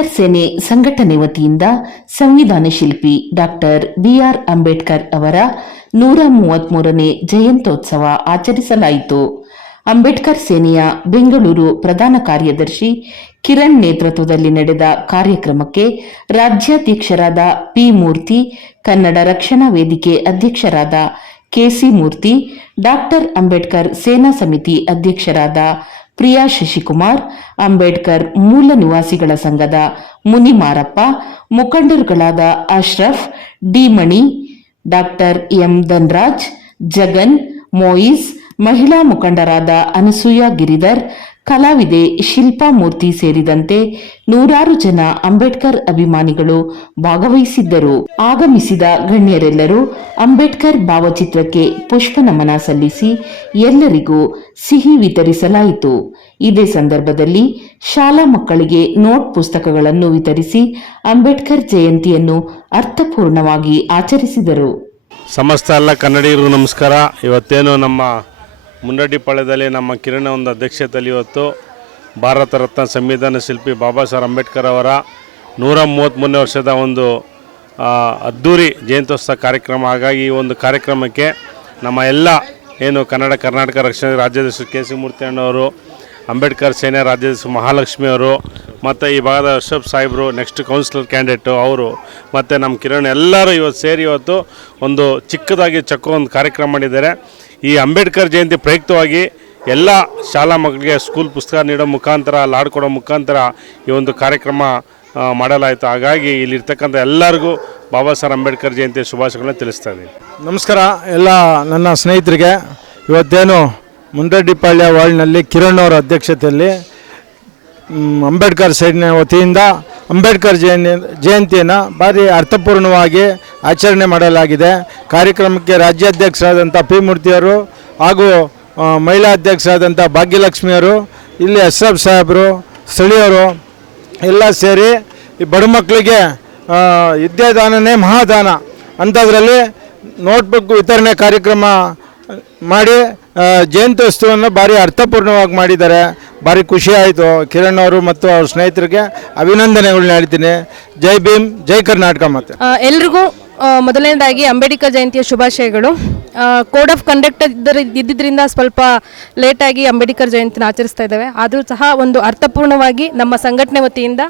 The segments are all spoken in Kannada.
ಅಂಬೇಡ್ಕರ್ ಸೇನೆ ಸಂಘಟನೆ ವತಿಯಿಂದ ಸಂವಿಧಾನ ಶಿಲ್ಪಿ ಡಾಕ್ಟರ್ ಬಿಆರ್ ಅಂಬೇಡ್ಕರ್ ಅವರ ನೂರ ಮೂವತ್ಮೂರನೇ ಜಯಂತ್ಯೋತ್ಸವ ಆಚರಿಸಲಾಯಿತು. ಅಂಬೇಡ್ಕರ್ ಸೇನೆಯ ಬೆಂಗಳೂರು ಪ್ರಧಾನ ಕಾರ್ಯದರ್ಶಿ ಕಿರಣ್ ನೇತೃತ್ವದಲ್ಲಿ ನಡೆದ ಕಾರ್ಯಕ್ರಮಕ್ಕೆ ರಾಜ್ಯಾಧ್ಯಕ್ಷರಾದ ಪಿ ಮೂರ್ತಿ, ಕನ್ನಡ ರಕ್ಷಣಾ ವೇದಿಕೆ ಅಧ್ಯಕ್ಷರಾದ ಕೆಸಿ ಮೂರ್ತಿ ಡಾಕ್ಟರ್ ಅಂಬೇಡ್ಕರ್ ಸೇನಾ ಸಮಿತಿ ಅಧ್ಯಕ್ಷರಾದ ಪ್ರಿಯಾ ಶಶಿಕುಮಾರ್, ಅಂಬೇಡ್ಕರ್ ಮೂಲ ನಿವಾಸಿಗಳ ಸಂಘದ Munimarappa ಮುಖಂಡರುಗಳಾದ Ashraf D Mani doctor M Dhanraj, Jagan, Moses, ಮಹಿಳಾ ಮುಖಂಡರಾದ ಅನಸೂಯ ಗಿರಿಧರ್ ಕಲಾವಿದೆ ಶಿಲ್ಪಾ ಮೂರ್ತಿ ಸೇರಿದಂತೆ ನೂರಾರು ಜನ ಅಂಬೇಡ್ಕರ್ ಅಭಿಮಾನಿಗಳು ಭಾಗವಹಿಸಿದ್ದರು. ಆಗಮಿಸಿದ ಗಣ್ಯರೆಲ್ಲರೂ ಅಂಬೇಡ್ಕರ್ ಭಾವಚಿತ್ರಕ್ಕೆ ಪುಷ್ಪ ನಮನ ಸಲ್ಲಿಸಿ ಎಲ್ಲರಿಗೂ ಸಿಹಿ ವಿತರಿಸಲಾಯಿತು. ಇದೇ ಸಂದರ್ಭದಲ್ಲಿ ಶಾಲಾ ಮಕ್ಕಳಿಗೆ ನೋಟ್ ಪುಸ್ತಕಗಳನ್ನು ವಿತರಿಸಿ ಅಂಬೇಡ್ಕರ್ ಜಯಂತಿಯನ್ನು ಅರ್ಥಪೂರ್ಣವಾಗಿ ಆಚರಿಸಿದರು. ಸಮಸ್ತ ಎಲ್ಲ ಕನ್ನಡಿಗರಿಗೂ ನಮಸ್ಕಾರ. ಇವತ್ತೇನು ನಮ್ಮ ಮುಂಡಡ್ಡಿಪಾಳ್ಯದಲ್ಲಿ ನಮ್ಮ ಕಿರಣ ಒಂದು ಅಧ್ಯಕ್ಷತೆಯಲ್ಲಿ ಇವತ್ತು ಭಾರತ ರತ್ನ ಸಂವಿಧಾನ ಶಿಲ್ಪಿ ಬಾಬಾ ಸಾಹೇಬ್ ಅಂಬೇಡ್ಕರ್ ಅವರ ನೂರ ಮೂವತ್ತ್ಮೂರನೇ ವರ್ಷದ ಒಂದು ಅದ್ಧೂರಿ ಜಯಂತ್ಯೋತ್ಸವ ಕಾರ್ಯಕ್ರಮ. ಹಾಗಾಗಿ ಈ ಒಂದು ಕಾರ್ಯಕ್ರಮಕ್ಕೆ ನಮ್ಮ ಎಲ್ಲ ಏನು ಕನ್ನಡ, ಕರ್ನಾಟಕ ರಕ್ಷಣೆ ರಾಜ್ಯಾಧ್ಯಕ್ಷ ಕೆ ಸಿ ಮೂರ್ತಿ ಅಣ್ಣವರು ಅಂಬೇಡ್ಕರ್ ಸೇನೆ ರಾಜ್ಯದ ಮಹಾಲಕ್ಷ್ಮಿ ಅವರು, ಮತ್ತು ಈ ಭಾಗದ ಅಶ್ರಫ್ ಸಾಹೇಬರು ನೆಕ್ಸ್ಟ್ ಕೌನ್ಸಿಲರ್ ಕ್ಯಾಂಡಿಡೇಟು ಅವರು, ಮತ್ತು ನಮ್ಮ ಕಿರಣ್ ಎಲ್ಲರೂ ಇವತ್ತು ಸೇರಿ ಇವತ್ತು ಒಂದು ಚಿಕ್ಕದಾಗಿ ಚಕ್ಕ ಒಂದು ಕಾರ್ಯಕ್ರಮ ಮಾಡಿದ್ದಾರೆ. ಈ ಅಂಬೇಡ್ಕರ್ ಜಯಂತಿ ಪ್ರಯುಕ್ತವಾಗಿ ಎಲ್ಲ ಶಾಲಾ ಮಕ್ಕಳಿಗೆ ಸ್ಕೂಲ್ ಪುಸ್ತಕ ನೀಡೋ ಮುಖಾಂತರ, ಲಾಡ್ ಕೊಡೋ ಮುಖಾಂತರ ಈ ಒಂದು ಕಾರ್ಯಕ್ರಮ ಮಾಡಲಾಯಿತು. ಹಾಗಾಗಿ ಇಲ್ಲಿರ್ತಕ್ಕಂಥ ಎಲ್ಲರಿಗೂ ಬಾಬಾ ಸಾಹೇಬ್ ಅಂಬೇಡ್ಕರ್ ಜಯಂತಿ ಶುಭಾಶಯಗಳನ್ನ ತಿಳಿಸ್ತಾ ಇದ್ದೀನಿ. ನಮಸ್ಕಾರ ಎಲ್ಲ ನನ್ನ ಸ್ನೇಹಿತರಿಗೆ. ಇವತ್ತೇನು ಮುಂಡಡ್ಡಿಪಾಳ್ಯ ವಾರ್ಡ್ನಲ್ಲಿ ಕಿರಣ್ ಅವರ ಅಧ್ಯಕ್ಷತೆಯಲ್ಲಿ ಅಂಬೇಡ್ಕರ್ ಸೈಡ್ನ ವತಿಯಿಂದ ಅಂಬೇಡ್ಕರ್ ಜಯಂತಿ, ಜಯಂತಿಯನ್ನು ಭಾರಿ ಅರ್ಥಪೂರ್ಣವಾಗಿ ಆಚರಣೆ ಮಾಡಲಾಗಿದೆ. ಕಾರ್ಯಕ್ರಮಕ್ಕೆ ರಾಜ್ಯಾಧ್ಯಕ್ಷರಾದಂಥ ಪಿ ಮೂರ್ತಿಯವರು ಹಾಗೂ ಮಹಿಳಾ ಅಧ್ಯಕ್ಷರಾದಂಥ ಭಾಗ್ಯಲಕ್ಷ್ಮಿಯವರು ಇಲ್ಲಿ ಅಶ್ರಫ್ ಸಾಹೇಬರು, ಸ್ಥಳೀಯರು ಎಲ್ಲ ಸೇರಿ ಈ ಬಡ ಮಕ್ಕಳಿಗೆ ವಿದ್ಯಾದಾನನೇ ಮಹಾದಾನ. ಅಂಥದ್ರಲ್ಲಿ ನೋಟ್ಬುಕ್ ವಿತರಣೆ ಕಾರ್ಯಕ್ರಮ ಮಾಡಿ ಜಯಂತ್ಯೋತ್ಸವವನ್ನು ಭಾರಿ ಅರ್ಥಪೂರ್ಣವಾಗಿ ಮಾಡಿದ್ದಾರೆ. ಭಾರಿ ಖುಷಿ ಆಯಿತು. ಕಿರಣ್ ಅವರು ಮತ್ತು ಅವ್ರ ಸ್ನೇಹಿತರಿಗೆ ಅಭಿನಂದನೆಗಳನ್ನ ಹೇಳ್ತೀನಿ. ಜೈ ಭೀಮ್, ಜೈ ಕರ್ನಾಟಕ ಮತ್ತು ಎಲ್ರಿಗೂ ಮೊದಲನೇದಾಗಿ ಅಂಬೇಡ್ಕರ್ ಜಯಂತಿಯ ಶುಭಾಶಯಗಳು. ಕೋಡ್ ಆಫ್ ಕಂಡಕ್ಟ್ ಇದ್ದಿದ್ದರಿಂದ ಸ್ವಲ್ಪ ಲೇಟಾಗಿ ಅಂಬೇಡ್ಕರ್ ಜಯಂತಿನ ಆಚರಿಸ್ತಾ ಇದ್ದೇವೆ. ಆದರೂ ಸಹ ಒಂದು ಅರ್ಥಪೂರ್ಣವಾಗಿ ನಮ್ಮ ಸಂಘಟನೆ ವತಿಯಿಂದ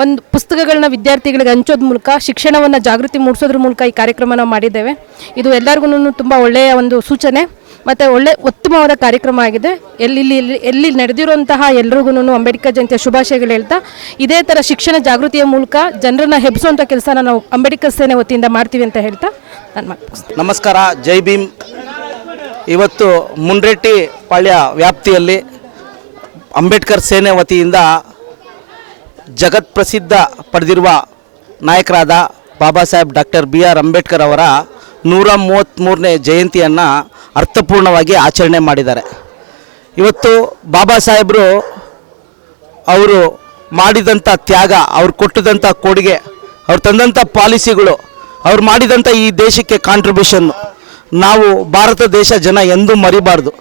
ಒಂದು ಪುಸ್ತಕಗಳನ್ನ ವಿದ್ಯಾರ್ಥಿಗಳಿಗೆ ಹಂಚೋದ್ರ ಮೂಲಕ, ಶಿಕ್ಷಣವನ್ನು ಜಾಗೃತಿ ಮೂಡಿಸೋದ್ರ ಮೂಲಕ ಈ ಕಾರ್ಯಕ್ರಮ ನಾವು ಮಾಡಿದ್ದೇವೆ. ಇದು ಎಲ್ಲರಿಗೂ ತುಂಬ ಒಳ್ಳೆಯ ಒಂದು ಸೂಚನೆ ಮತ್ತು ಒಳ್ಳೆ ಉತ್ತಮವಾದ ಕಾರ್ಯಕ್ರಮ ಆಗಿದೆ. ಎಲ್ಲಿ ಎಲ್ಲಿ ನಡೆದಿರುವಂತಹ ಎಲ್ರಿಗೂ ಅಂಬೇಡ್ಕರ್ ಜಯಂತಿಯ ಶುಭಾಶಯಗಳು ಹೇಳ್ತಾ, ಇದೇ ಥರ ಶಿಕ್ಷಣ ಜಾಗೃತಿಯ ಮೂಲಕ ಜನರನ್ನು ಹೆಬ್ಬಿಸುವಂಥ ಕೆಲಸನ ನಾವು ಅಂಬೇಡ್ಕರ್ ಸೇನೆ ವತಿಯಿಂದ ಮಾಡ್ತೀವಿ ಅಂತ ಹೇಳ್ತಾ, ನಾನು ನಮಸ್ಕಾರ, ಜೈ ಭೀಮ್. ಇವತ್ತು ಮುನ್ರೆಟ್ಟಿ ಪಾಳ್ಯ ವ್ಯಾಪ್ತಿಯಲ್ಲಿ ಅಂಬೇಡ್ಕರ್ ಸೇನೆ ವತಿಯಿಂದ ಜಗತ್ ಪ್ರಸಿದ್ಧ ಪಡೆದಿರುವ ನಾಯಕರಾದ Baba Saheb doctor B R Ambedkar ಅವರ ನೂರ ಮೂವತ್ತ್ಮೂರನೇ ಜಯಂತಿಯನ್ನು ಅರ್ಥಪೂರ್ಣವಾಗಿ ಆಚರಣೆ ಮಾಡಿದ್ದಾರೆ. ಇವತ್ತು ಬಾಬಾ ಸಾಹೇಬರು ಅವರು ಮಾಡಿದಂಥ ತ್ಯಾಗ, ಅವ್ರು ಕೊಟ್ಟಿದಂಥ ಕೊಡುಗೆ, ಅವ್ರು ತಂದಂಥ ಪಾಲಿಸಿಗಳು, ಅವ್ರು ಮಾಡಿದಂಥ ಈ ದೇಶಕ್ಕೆ ಕಾಂಟ್ರಿಬ್ಯೂಷನ್ನು ನಾವು ಭಾರತ ದೇಶ ಜನ ಎಂದೂ ಮರಿಬಾರ್ದು.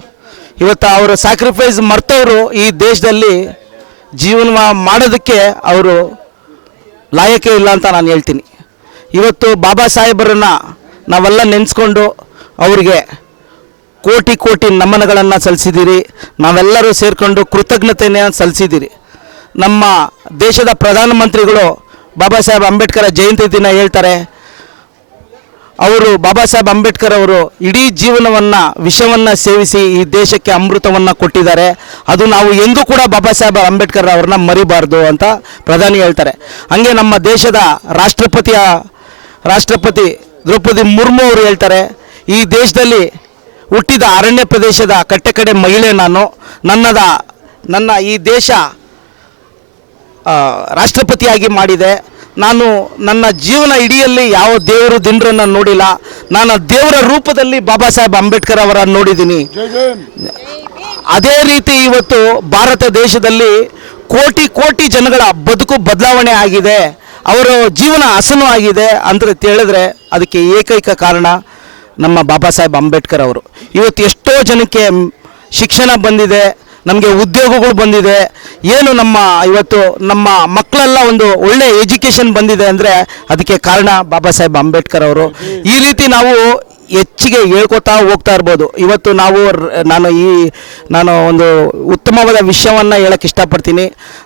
ಇವತ್ತು ಅವರ ಸ್ಯಾಕ್ರಿಫೈಸ್ ಮರ್ತವರು ಈ ದೇಶದಲ್ಲಿ ಜೀವನ ಮಾಡೋದಕ್ಕೆ ಅವರು ಲಾಯಕೇ ಇಲ್ಲ ಅಂತ ನಾನು ಹೇಳ್ತೀನಿ. ಇವತ್ತು ಬಾಬಾ ಸಾಹೇಬರನ್ನು ನಾವೆಲ್ಲ ನೆನೆಸ್ಕೊಂಡು ಅವರಿಗೆ ಕೋಟಿ ಕೋಟಿ ನಮನಗಳನ್ನು ಸಲ್ಲಿಸಿದ್ದೀರಿ. ನಾವೆಲ್ಲರೂ ಸೇರಿಕೊಂಡು ಕೃತಜ್ಞತೆಯನ್ನು ಸಲ್ಲಿಸಿದ್ದೀರಿ. ನಮ್ಮ ದೇಶದ ಪ್ರಧಾನಮಂತ್ರಿಗಳು ಬಾಬಾ ಸಾಹೇಬ್ ಅಂಬೇಡ್ಕರ್ ಜಯಂತಿ ದಿನ ಹೇಳ್ತಾರೆ. ಅವರು ಬಾಬಾ ಸಾಹೇಬ್ ಅಂಬೇಡ್ಕರ್ ಅವರು ಇಡೀ ಜೀವನವನ್ನು, ವಿಷವನ್ನು ಸೇವಿಸಿ ಈ ದೇಶಕ್ಕೆ ಅಮೃತವನ್ನು ಕೊಟ್ಟಿದ್ದಾರೆ. ಅದು ನಾವು ಎಂದೂ ಕೂಡ ಬಾಬಾ ಸಾಹೇಬ್ ಅಂಬೇಡ್ಕರ್ ಅವ್ರನ್ನ ಮರಿಬಾರ್ದು ಅಂತ ಪ್ರಧಾನಿ ಹೇಳ್ತಾರೆ. ಹಂಗೆ ನಮ್ಮ ದೇಶದ ರಾಷ್ಟ್ರಪತಿಯ, ರಾಷ್ಟ್ರಪತಿ ದ್ರೌಪದಿ ಮುರ್ಮು ಅವರು ಹೇಳ್ತಾರೆ, ಈ ದೇಶದಲ್ಲಿ ಹುಟ್ಟಿದ ಅರಣ್ಯ ಪ್ರದೇಶದ ಕಟ್ಟೆ ಕಡೆ ಮಹಿಳೆ ನಾನು, ನನ್ನದ, ನನ್ನ ಈ ದೇಶ ರಾಷ್ಟ್ರಪತಿಯಾಗಿ ಮಾಡಿದೆ. ನಾನು ನನ್ನ ಜೀವನ ಇಡಿಯಲ್ಲಿ ಯಾವ ದೇವರು ದಿನರನ್ನು ನೋಡಿಲ್ಲ. ನಾನು ದೇವರ ರೂಪದಲ್ಲಿ ಬಾಬಾ ಸಾಹೇಬ್ ಅಂಬೇಡ್ಕರ್ ಅವರ ನೋಡಿದ್ದೀನಿ. ಅದೇ ರೀತಿ ಇವತ್ತು ಭಾರತ ದೇಶದಲ್ಲಿ ಕೋಟಿ ಕೋಟಿ ಜನಗಳ ಬದುಕು ಬದಲಾವಣೆ ಆಗಿದೆ. ಅವರ ಜೀವನ ಹಸನು ಆಗಿದೆ ಅಂತ ಹೇಳಿದ್ರೆ ಅದಕ್ಕೆ ಏಕೈಕ ಕಾರಣ ನಮ್ಮ ಬಾಬಾ ಸಾಹೇಬ್ ಅಂಬೇಡ್ಕರ್ ಅವರು. ಇವತ್ತು ಎಷ್ಟೋ ಜನಕ್ಕೆ ಶಿಕ್ಷಣ ಬಂದಿದೆ. ನಮಗೆ ಉದ್ಯೋಗಗಳು ಬಂದಿದೆ. ಏನು ನಮ್ಮ ಇವತ್ತು ನಮ್ಮ ಮಕ್ಕಳೆಲ್ಲ ಒಂದು ಒಳ್ಳೆ ಎಜುಕೇಷನ್ ಬಂದಿದೆ ಅಂದರೆ ಅದಕ್ಕೆ ಕಾರಣ ಬಾಬಾ ಸಾಹೇಬ್ ಅಂಬೇಡ್ಕರ್ ಅವರು. ಈ ರೀತಿ ನಾವು ಹೆಚ್ಚಿಗೆ ಹೇಳ್ಕೊತಾ ಹೋಗ್ತಾ ಇರ್ಬೋದು. ಇವತ್ತು ನಾವು ನಾನು ಈ, ನಾನು ಒಂದು ಉತ್ತಮವಾದ ವಿಷಯವನ್ನು ಹೇಳಕ್ಕೆ ಇಷ್ಟಪಡ್ತೀನಿ.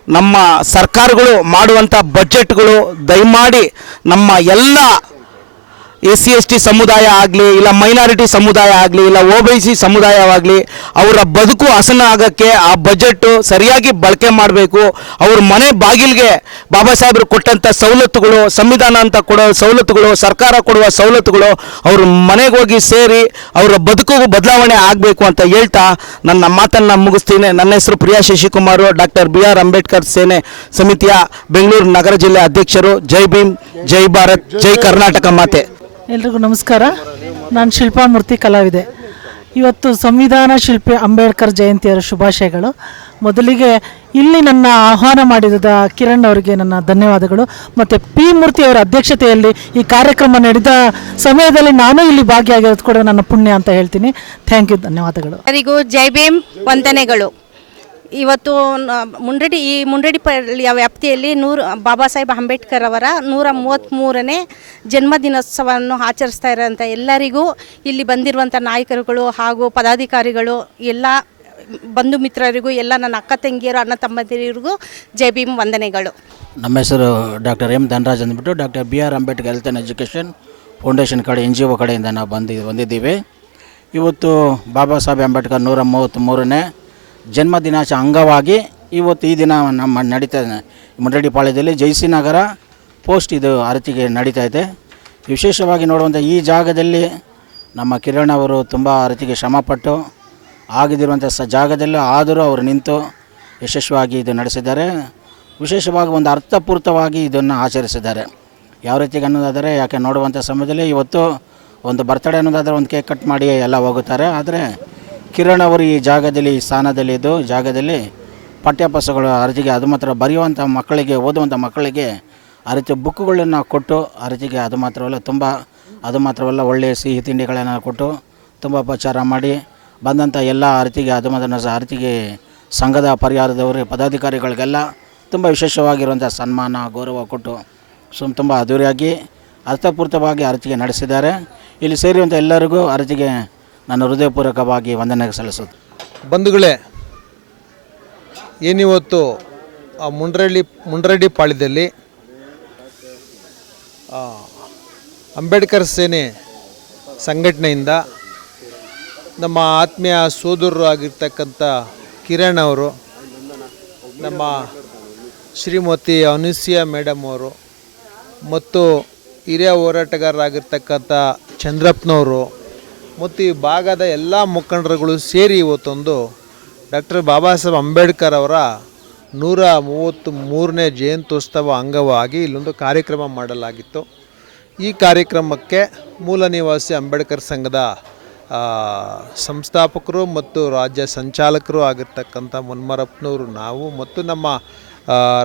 ನಮ್ಮ ಸರ್ಕಾರಗಳು ಮಾಡುವಂಥ ಬಜೆಟ್ಗಳು ದಯಮಾಡಿ ನಮ್ಮ ಎಲ್ಲ ಎಸ್ ಸಿ ಎಸ್ ಟಿ ಸಮುದಾಯ ಆಗಲಿ, ಇಲ್ಲ ಮೈನಾರಿಟಿ ಸಮುದಾಯ ಆಗಲಿ, ಇಲ್ಲ ಒ ಬಿ ಸಿ ಸಮುದಾಯವಾಗಲಿ, ಅವರ ಬದುಕು ಹಸನ ಆಗೋಕ್ಕೆ ಆ ಬಜೆಟ್ಟು ಸರಿಯಾಗಿ ಬಳಕೆ ಮಾಡಬೇಕು. ಅವ್ರ ಮನೆ ಬಾಗಿಲಿಗೆ ಬಾಬಾ ಸಾಹೇಬರು ಕೊಟ್ಟಂಥ ಸವಲತ್ತುಗಳು, ಸಂವಿಧಾನ ಅಂತ ಕೊಡೋ ಸವಲತ್ತುಗಳು, ಸರ್ಕಾರ ಕೊಡುವ ಸವಲತ್ತುಗಳು, ಅವ್ರ ಮನೆಗೆ ಹೋಗಿ ಸೇರಿ ಅವರ ಬದುಕಿಗೂ ಬದಲಾವಣೆ ಆಗಬೇಕು ಅಂತ ಹೇಳ್ತಾ ನನ್ನ ಮಾತನ್ನು ಮುಗಿಸ್ತೀನಿ. ನನ್ನ ಹೆಸರು Priya Shashikumar, doctor B R Ambedkar ಸೇನೆ ಸಮಿತಿಯ ಬೆಂಗಳೂರು ನಗರ ಜಿಲ್ಲೆ ಅಧ್ಯಕ್ಷರು. ಜೈ ಭೀಮ್, ಜೈ ಭಾರತ್, ಜೈ ಕರ್ನಾಟಕ ಮಾತೆ. ಎಲ್ರಿಗೂ ನಮಸ್ಕಾರ. ನಾನು ಶಿಲ್ಪಾ ಮೂರ್ತಿ ಕಲಾವಿದೆ. ಇವತ್ತು ಸಂವಿಧಾನ ಶಿಲ್ಪಿ ಅಂಬೇಡ್ಕರ್ ಜಯಂತಿಯವರ ಶುಭಾಶಯಗಳು. ಮೊದಲಿಗೆ ಇಲ್ಲಿ ನನ್ನ ಆಹ್ವಾನ ಮಾಡಿದ ಕಿರಣ್ ಅವರಿಗೆ ನನ್ನ ಧನ್ಯವಾದಗಳು. ಮತ್ತು ಪಿ ಮೂರ್ತಿ ಅವರ ಅಧ್ಯಕ್ಷತೆಯಲ್ಲಿ ಈ ಕಾರ್ಯಕ್ರಮ ನಡೆದ ಸಮಯದಲ್ಲಿ ನಾನು ಇಲ್ಲಿ ಭಾಗಿಯಾಗಿರೋದು ಕೂಡ ನನ್ನ ಪುಣ್ಯ ಅಂತ ಹೇಳ್ತೀನಿ. ಥ್ಯಾಂಕ್ ಯು ಧನ್ಯವಾದಗಳು. ಎಲ್ಲರಿಗೂ ಜೈ ಭೀಮ್, ವಂದನೆಗಳು. ಇವತ್ತು ಮುಂಡಡಿ, ಈ ಮುಂಡಡಿ ಪಳ್ಳಿಯ ವ್ಯಾಪ್ತಿಯಲ್ಲಿ ನೂರು, ಬಾಬಾ ಸಾಹೇಬ್ ಅಂಬೇಡ್ಕರ್ ಅವರ ನೂರ ಮೂವತ್ತ್ಮೂರನೇ ಜನ್ಮದಿನೋತ್ಸವವನ್ನು ಆಚರಿಸ್ತಾ ಇರೋಂಥ ಎಲ್ಲರಿಗೂ ಇಲ್ಲಿ ಬಂದಿರುವಂಥ ನಾಯಕರುಗಳು ಹಾಗೂ ಪದಾಧಿಕಾರಿಗಳು, ಎಲ್ಲ ಬಂಧು ಮಿತ್ರರಿಗೂ, ಎಲ್ಲ ನನ್ನ ಅಕ್ಕ ತಂಗಿಯರು, ಅಣ್ಣ ತಮ್ಮಂದಿರಿಗೂ ಜೈ ಭೀಮ್ ವಂದನೆಗಳು. ನಮ್ಮ ಹೆಸರು ಡಾಕ್ಟರ್ ಎಂ ಧನರಾಜ್ ಅಂದ್ಬಿಟ್ಟು doctor B R Ambedkar health and education foundation ಕಡೆ ಎನ್ ಜಿ ಒ ಕಡೆಯಿಂದ ನಾವು ಬಂದಿ, ಬಂದಿದ್ದೀವಿ. ಇವತ್ತು ಬಾಬಾ ಸಾಹೇಬ್ ಅಂಬೇಡ್ಕರ್ ನೂರ ಮೂವತ್ತ್ಮೂರನೇ ಜನ್ಮ ದಿನಾಚ ಅಂಗವಾಗಿ ಇವತ್ತು ಈ ದಿನ ನಮ್ಮ ನಡೀತಾ ಮುಂಡಡಿಪಾಳ್ಯದಲ್ಲಿ ಜೈಸಿ ನಗರ ಪೋಸ್ಟ್ ಇದು ಅರತಿಗೆ ನಡೀತಾ ಇದೆ. ವಿಶೇಷವಾಗಿ ನೋಡುವಂಥ ಈ ಜಾಗದಲ್ಲಿ ನಮ್ಮ ಕಿರಣ್ ಅವರು ತುಂಬ ಅರತಿಗೆ ಶ್ರಮಪಟ್ಟು ಆಗದಿರುವಂಥ ಸ ಜಾಗದಲ್ಲೂ ಆದರೂ ಅವರು ನಿಂತು ಯಶಸ್ವಿಯಾಗಿ ಇದು ನಡೆಸಿದ್ದಾರೆ. ವಿಶೇಷವಾಗಿ ಒಂದು ಅರ್ಥಪೂರ್ತವಾಗಿ ಇದನ್ನು ಆಚರಿಸಿದ್ದಾರೆ. ಯಾವ ರೀತಿಗೆ ಅನ್ನೋದಾದರೆ, ಯಾಕೆ ನೋಡುವಂಥ ಸಮಯದಲ್ಲಿ ಇವತ್ತು ಒಂದು ಬರ್ತಡೇ ಅನ್ನೋದಾದರೆ ಒಂದು ಕೇಕ್ ಕಟ್ ಮಾಡಿ ಎಲ್ಲ ಹೋಗುತ್ತಾರೆ. ಆದರೆ ಕಿರಣ್ ಅವರು ಈ ಜಾಗದಲ್ಲಿ ಈ ಸ್ಥಾನದಲ್ಲಿ ಇದ್ದು ಜಾಗದಲ್ಲಿ ಪಠ್ಯಪುಸ್ತಕಗಳು ಅರ್ಜಿಗೆ ಅದು ಮಾತ್ರ ಬರೆಯುವಂಥ ಮಕ್ಕಳಿಗೆ, ಓದುವಂಥ ಮಕ್ಕಳಿಗೆ ಆ ರೀತಿ ಬುಕ್ಗಳನ್ನು ಕೊಟ್ಟು ಆ ರೀತಿಗೆ ಅದು ಮಾತ್ರವಲ್ಲ, ತುಂಬ ಅದು ಮಾತ್ರವಲ್ಲ ಒಳ್ಳೆಯ ಸಿಹಿ ತಿಂಡಿಗಳನ್ನು ಕೊಟ್ಟು ತುಂಬ ಉಪಚಾರ ಮಾಡಿ ಬಂದಂಥ ಎಲ್ಲ ಅರ್ತಿಗೆ ಅದು ಮಾತ್ರ ಅರ್ತಿಗೆ ಸಂಘದ ಪರಿಹಾರದವರು ಪದಾಧಿಕಾರಿಗಳಿಗೆಲ್ಲ ತುಂಬ ವಿಶೇಷವಾಗಿರುವಂಥ ಸನ್ಮಾನ, ಗೌರವ ಕೊಟ್ಟು ಸುಮ್ ತುಂಬ ಅದ್ದೂರಿಯಾಗಿ ಅರ್ಥಪೂರ್ತವಾಗಿ ಅರ್ಜಿಗೆ ನಡೆಸಿದ್ದಾರೆ. ಇಲ್ಲಿ ಸೇರಿರುವಂಥ ಎಲ್ಲರಿಗೂ ಅರ್ತಿಗೆ ನಾನು ಹೃದಯಪೂರ್ವಕವಾಗಿ ವಂದನೆ ಸಲ್ಲಿಸೋದು ಬಂಧುಗಳೇ, ಏನಿವತ್ತು ಆ ಮುಂಡ್ರಳ್ಳಿ ಮುಂಡ್ರಳ್ಳಿ ಪಾಳ್ಯದಲ್ಲಿ ಅಂಬೇಡ್ಕರ್ ಸೇನೆ ಸಂಘಟನೆಯಿಂದ ನಮ್ಮ ಆತ್ಮೀಯ ಸೋದರರು ಆಗಿರ್ತಕ್ಕಂಥ ಕಿರಣ್ ಅವರು, ನಮ್ಮ ಶ್ರೀಮತಿ ಅನುಸಿಯಾ ಮೇಡಮ್ ಅವರು, ಮತ್ತು ಹಿರಿಯ ಹೋರಾಟಗಾರರಾಗಿರ್ತಕ್ಕಂಥ ಚಂದ್ರಪ್ಪನವರು ಮತ್ತು ಈ ಭಾಗದ ಎಲ್ಲ ಮುಖಂಡರುಗಳು ಸೇರಿ ಇವತ್ತೊಂದು ಡಾಕ್ಟರ್ ಬಾಬಾ ಸಾಹೇಬ್ ಅಂಬೇಡ್ಕರ್ ಅವರ ನೂರ ಮೂವತ್ತು ಮೂರನೇ ಜಯಂತ್ಯೋತ್ಸವ ಅಂಗವಾಗಿ ಇಲ್ಲೊಂದು ಕಾರ್ಯಕ್ರಮ ಮಾಡಲಾಗಿತ್ತು. ಈ ಕಾರ್ಯಕ್ರಮಕ್ಕೆ ಮೂಲ ನಿವಾಸಿ ಅಂಬೇಡ್ಕರ್ ಸಂಘದ ಸಂಸ್ಥಾಪಕರು ಮತ್ತು ರಾಜ್ಯ ಸಂಚಾಲಕರು ಆಗಿರ್ತಕ್ಕಂಥ ಮುನ್ಮರಪ್ಪನವರು ನಾವು ಮತ್ತು ನಮ್ಮ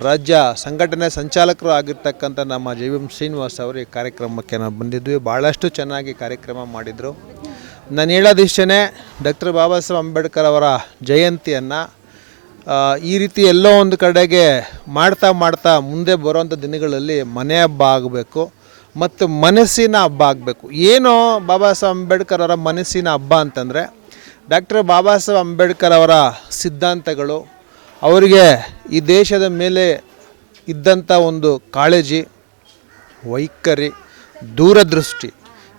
ರಾಜ್ಯ ಸಂಘಟನೆ ಸಂಚಾಲಕರು ಆಗಿರ್ತಕ್ಕಂಥ ನಮ್ಮ ಜೆ ಎಂ ಶ್ರೀನಿವಾಸ್ ಅವರು ಈ ಕಾರ್ಯಕ್ರಮಕ್ಕೆ ನಾವು ಬಂದಿದ್ವಿ. ಭಾಳಷ್ಟು ಚೆನ್ನಾಗಿ ಕಾರ್ಯಕ್ರಮ ಮಾಡಿದರು. ನಾನು ಹೇಳೋದಿಷ್ಟೇ ಡಾಕ್ಟರ್ ಬಾಬಾ ಸಾಹೇಬ್ ಅಂಬೇಡ್ಕರ್ ಅವರ ಜಯಂತಿಯನ್ನು ಈ ರೀತಿ ಎಲ್ಲೋ ಒಂದು ಕಡೆಗೆ ಮಾಡ್ತಾ ಮಾಡ್ತಾ ಮುಂದೆ ಬರುವಂಥ ದಿನಗಳಲ್ಲಿ ಮನೆ ಹಬ್ಬ ಆಗಬೇಕು ಮತ್ತು ಮನಸ್ಸಿನ ಹಬ್ಬ ಆಗಬೇಕು. ಏನು ಬಾಬಾ ಸಾಹೇಬ್ ಅಂಬೇಡ್ಕರ್ ಅವರ ಮನಸ್ಸಿನ ಹಬ್ಬ ಅಂತಂದರೆ, ಡಾಕ್ಟರ್ ಬಾಬಾ ಸಾಹೇಬ್ ಅಂಬೇಡ್ಕರ್ ಅವರ ಸಿದ್ಧಾಂತಗಳು ಅವರಿಗೆ ಈ ದೇಶದ ಮೇಲೆ ಇದ್ದಂಥ ಒಂದು ಕಾಳಜಿ, ವೈಖರಿ, ದೂರದೃಷ್ಟಿ,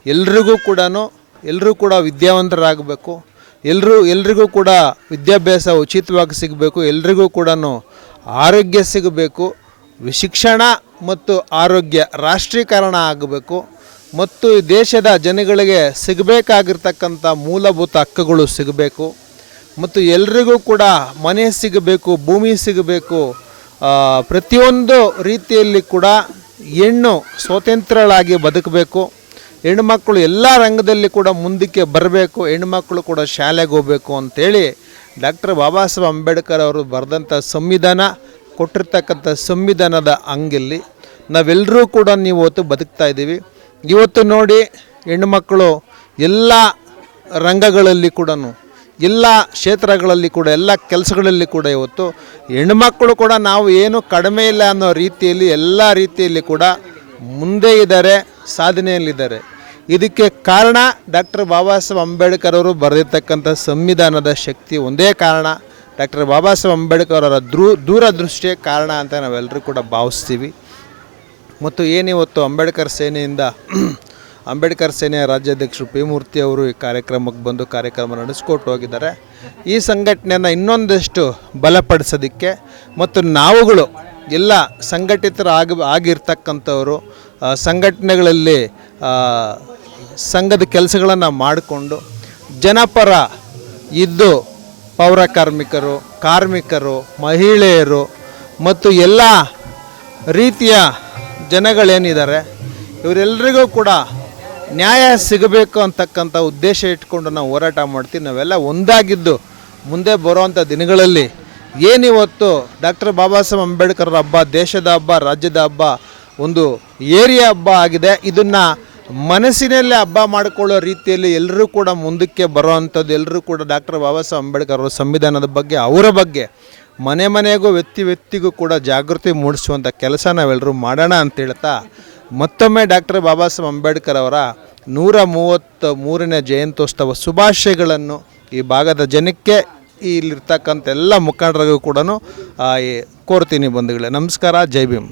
ಎಲ್ರಿಗೂ ಕೂಡ ಎಲ್ಲರೂ ಕೂಡ ವಿದ್ಯಾವಂತರಾಗಬೇಕು ಎಲ್ಲರೂ ಎಲ್ರಿಗೂ ಕೂಡ ವಿದ್ಯಾಭ್ಯಾಸ ಉಚಿತವಾಗಿ ಸಿಗಬೇಕು, ಎಲ್ರಿಗೂ ಕೂಡ ಆರೋಗ್ಯ ಸಿಗಬೇಕು, ಶಿಕ್ಷಣ ಮತ್ತು ಆರೋಗ್ಯ ರಾಷ್ಟ್ರೀಕರಣ ಆಗಬೇಕು ಮತ್ತು ದೇಶದ ಜನಗಳಿಗೆ ಸಿಗಬೇಕಾಗಿರ್ತಕ್ಕಂಥ ಮೂಲಭೂತ ಹಕ್ಕುಗಳು ಸಿಗಬೇಕು. ಮತ್ತು ಎಲ್ರಿಗೂ ಕೂಡ ಮನೆ ಸಿಗಬೇಕು, ಭೂಮಿ ಸಿಗಬೇಕು ಪ್ರತಿಯೊಂದು ರೀತಿಯಲ್ಲಿ ಕೂಡ ಹೆಣ್ಣು ಸ್ವತಂತ್ರಳಾಗಿ ಬದುಕಬೇಕು. ಹೆಣ್ಮಕ್ಳು ಎಲ್ಲ ರಂಗದಲ್ಲಿ ಕೂಡ ಮುಂದಕ್ಕೆ ಬರಬೇಕು. ಹೆಣ್ಮಕ್ಳು ಕೂಡ ಶಾಲೆಗೆ ಹೋಗಬೇಕು ಅಂತೇಳಿ ಡಾಕ್ಟರ್ ಬಾಬಾ ಸಾಹೇಬ್ ಅಂಬೇಡ್ಕರ್ ಅವರು ಬರೆದಂಥ ಸಂವಿಧಾನ, ಕೊಟ್ಟಿರ್ತಕ್ಕಂಥ ಸಂವಿಧಾನದ ಅಂಗಲ್ಲಿ ನಾವೆಲ್ಲರೂ ಕೂಡ ನೀವು ಇವತ್ತು ಬದುಕ್ತಾ ಇದ್ದೀವಿ. ಇವತ್ತು ನೋಡಿ ಹೆಣ್ಮಕ್ಳು ಎಲ್ಲ ರಂಗಗಳಲ್ಲಿ ಕೂಡ ಎಲ್ಲ ಕ್ಷೇತ್ರಗಳಲ್ಲಿ ಕೂಡ, ಎಲ್ಲ ಕೆಲಸಗಳಲ್ಲಿ ಕೂಡ ಇವತ್ತು ಹೆಣ್ಮಕ್ಕಳು ಕೂಡ ನಾವು ಏನು ಕಡಿಮೆ ಇಲ್ಲ ಅನ್ನೋ ರೀತಿಯಲ್ಲಿ, ಎಲ್ಲ ರೀತಿಯಲ್ಲಿ ಕೂಡ ಮುಂದೆ ಇದ್ದಾರೆ, ಸಾಧನೆಯಲ್ಲಿದ್ದಾರೆ. ಇದಕ್ಕೆ ಕಾರಣ ಡಾಕ್ಟರ್ ಬಾಬಾ ಸಾಹೇಬ್ ಅಂಬೇಡ್ಕರ್ ಅವರು ಬರೆದಿರ್ತಕ್ಕಂಥ ಸಂವಿಧಾನದ ಶಕ್ತಿ ಒಂದೇ ಕಾರಣ. ಡಾಕ್ಟರ್ ಬಾಬಾ ಸಾಹೇಬ್ ಅಂಬೇಡ್ಕರ್ ಅವರ ದೃ, ದೂರದೃಷ್ಟಿಯೇ ಕಾರಣ ಅಂತ ನಾವೆಲ್ಲರೂ ಕೂಡ ಭಾವಿಸ್ತೀವಿ. ಮತ್ತು ಏನಿವತ್ತು ಅಂಬೇಡ್ಕರ್ ಸೇನೆಯಿಂದ ಅಂಬೇಡ್ಕರ್ ಸೇನೆಯ ರಾಜ್ಯಾಧ್ಯಕ್ಷರು ಪಿ ಮೂರ್ತಿ ಅವರು ಈ ಕಾರ್ಯಕ್ರಮಕ್ಕೆ ಬಂದು ಕಾರ್ಯಕ್ರಮ ನಡೆಸ್ಕೊಟ್ಟು ಹೋಗಿದ್ದಾರೆ. ಈ ಸಂಘಟನೆಯನ್ನು ಇನ್ನೊಂದಷ್ಟು ಬಲಪಡಿಸೋದಕ್ಕೆ ಮತ್ತು ನಾವುಗಳು ಎಲ್ಲ ಸಂಘಟಿತರಾಗಿ ಆಗಿರ್ತಕ್ಕಂಥವರು ಆ, ಸಂಘಟನೆಗಳಲ್ಲಿ ಸಂಘದ ಕೆಲಸಗಳನ್ನು ಮಾಡಿಕೊಂಡು ಜನಪರ ಇದ್ದು ಪೌರ ಕಾರ್ಮಿಕರು ಕಾರ್ಮಿಕರು ಮಹಿಳೆಯರು ಮತ್ತು ಎಲ್ಲ ರೀತಿಯ ಜನಗಳೇನಿದ್ದಾರೆ ಇವರೆಲ್ಲರಿಗೂ ಕೂಡ ನ್ಯಾಯ ಸಿಗಬೇಕು ಅಂತಕ್ಕಂಥ ಉದ್ದೇಶ ಇಟ್ಕೊಂಡು ನಾವು ಹೋರಾಟ ಮಾಡ್ತೀವಿ. ನಾವೆಲ್ಲ ಒಂದಾಗಿದ್ದು ಮುಂದೆ ಬರುವಂಥ ದಿನಗಳಲ್ಲಿ ಏನಿವತ್ತು ಡಾಕ್ಟರ್ ಬಾಬಾ ಸಾಹೇಬ್ ಅಂಬೇಡ್ಕರ್ ಹಬ್ಬ, ದೇಶದ ಹಬ್ಬ, ರಾಜ್ಯದ ಹಬ್ಬ, ಒಂದು ಏರಿಯಾ ಹಬ್ಬ ಆಗಿದೆ. ಇದನ್ನು ಮನಸ್ಸಿನಲ್ಲೇ ಹಬ್ಬ ಮಾಡಿಕೊಳ್ಳೋ ರೀತಿಯಲ್ಲಿ ಎಲ್ಲರೂ ಕೂಡ ಮುಂದಕ್ಕೆ ಬರೋವಂಥದ್ದು ಎಲ್ಲರೂ ಕೂಡ ಡಾಕ್ಟರ್ ಬಾಬಾ ಸಾಹೇಬ್ ಅಂಬೇಡ್ಕರ್ ಅವರ ಸಂವಿಧಾನದ ಬಗ್ಗೆ, ಅವರ ಬಗ್ಗೆ ಮನೆ ಮನೆಗೂ ವ್ಯಕ್ತಿ ವ್ಯಕ್ತಿಗೂ ಕೂಡ ಜಾಗೃತಿ ಮೂಡಿಸುವಂಥ ಕೆಲಸ ನಾವೆಲ್ಲರೂ ಮಾಡೋಣ ಅಂತ ಹೇಳ್ತಾ ಮತ್ತೊಮ್ಮೆ ಡಾಕ್ಟರ್ ಬಾಬಾ ಸಾಹೇಬ್ ಅಂಬೇಡ್ಕರ್ ಅವರ ನೂರ ಮೂವತ್ತ ಮೂರನೇ ಜಯಂತ್ಯೋತ್ಸವ ಶುಭಾಶಯಗಳನ್ನು ಈ ಭಾಗದ ಜನಕ್ಕೆ ಇಲ್ಲಿರ್ತಕ್ಕಂಥ ಎಲ್ಲ ಮುಖಂಡರಿಗೂ ಕೂಡ ಕೋರ್ತೀನಿ ಬಂಧುಗಳೇ. ನಮಸ್ಕಾರ, ಜೈ ಭೀಮ್.